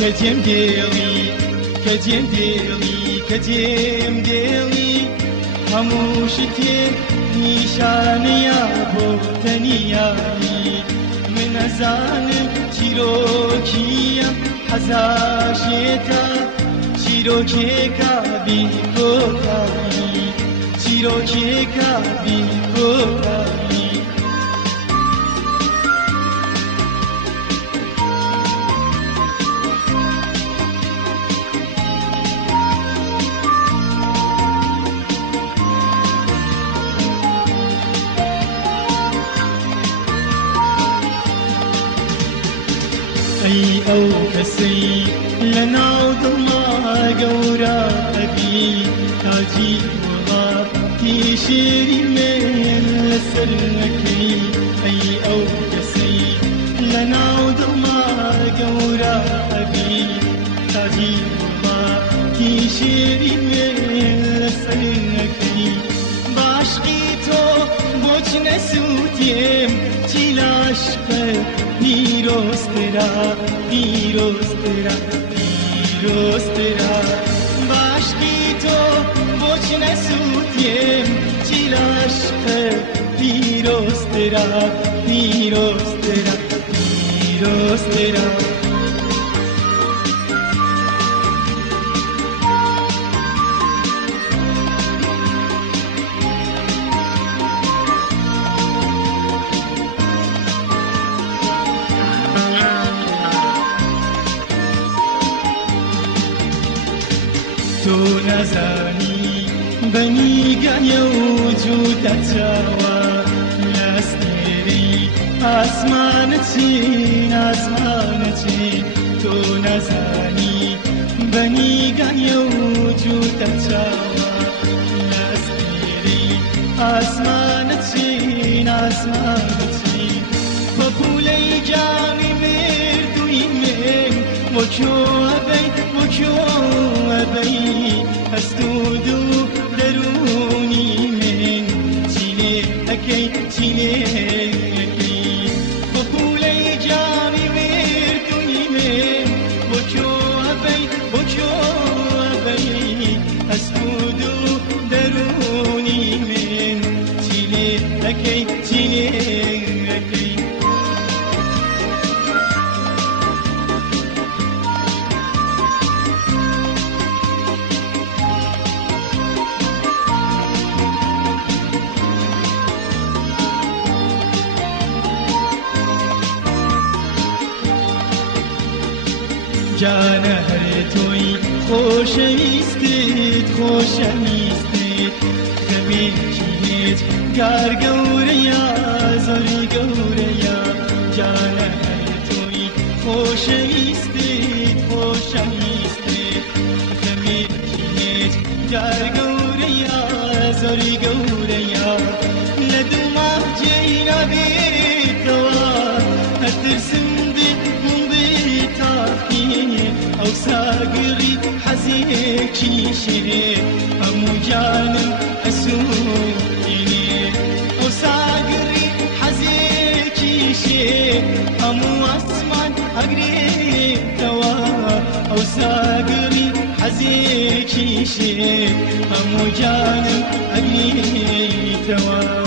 كتيم ديلي كتيم ديلي كتيم ديلي هموشتي نشاني يا بوتنياي من أزان چیروکیم حزاشیتا چیروکی کابی کوتایی چیروکی کابی کوتایی أي أو كسي لنا ضما جورا أبي تاجي وغا تشيري من لسركي أي أو كسي لنا ضما جورا أبي تاجي وغا تشيري من لسركي بعشقي تو بوچ نسوتيم تلاشقه دیروز ترا باشکی تو بوچ نسوتیم چیلاشقه دیروز ترا تو نزانی بنی گایا وجودت جوا لاستری آسمان چین تو نزانی بنی گایا وجودت جوا لاستری آسمان چین بپولی جانی مردوی من وکو أبي أسدود دروني من تيلي أكي بقولي جاني مردوني من بكو أبي أسدود دروني من تيلي أكي جان هر توی خوشویستید خمی کیت گر گوریا زوری گوریا جان هر توی خوشویستید خمی کیت گر گوریا زوری گوریا لدوما جینا بیتوا هترسم أو ساقري حزيكي شيء أمو جانم أسويني أو ساقري حزيكي شيء أمو أسمان أقريب توا أو ساقري حزيكي شيء أمو جانم أقريب توا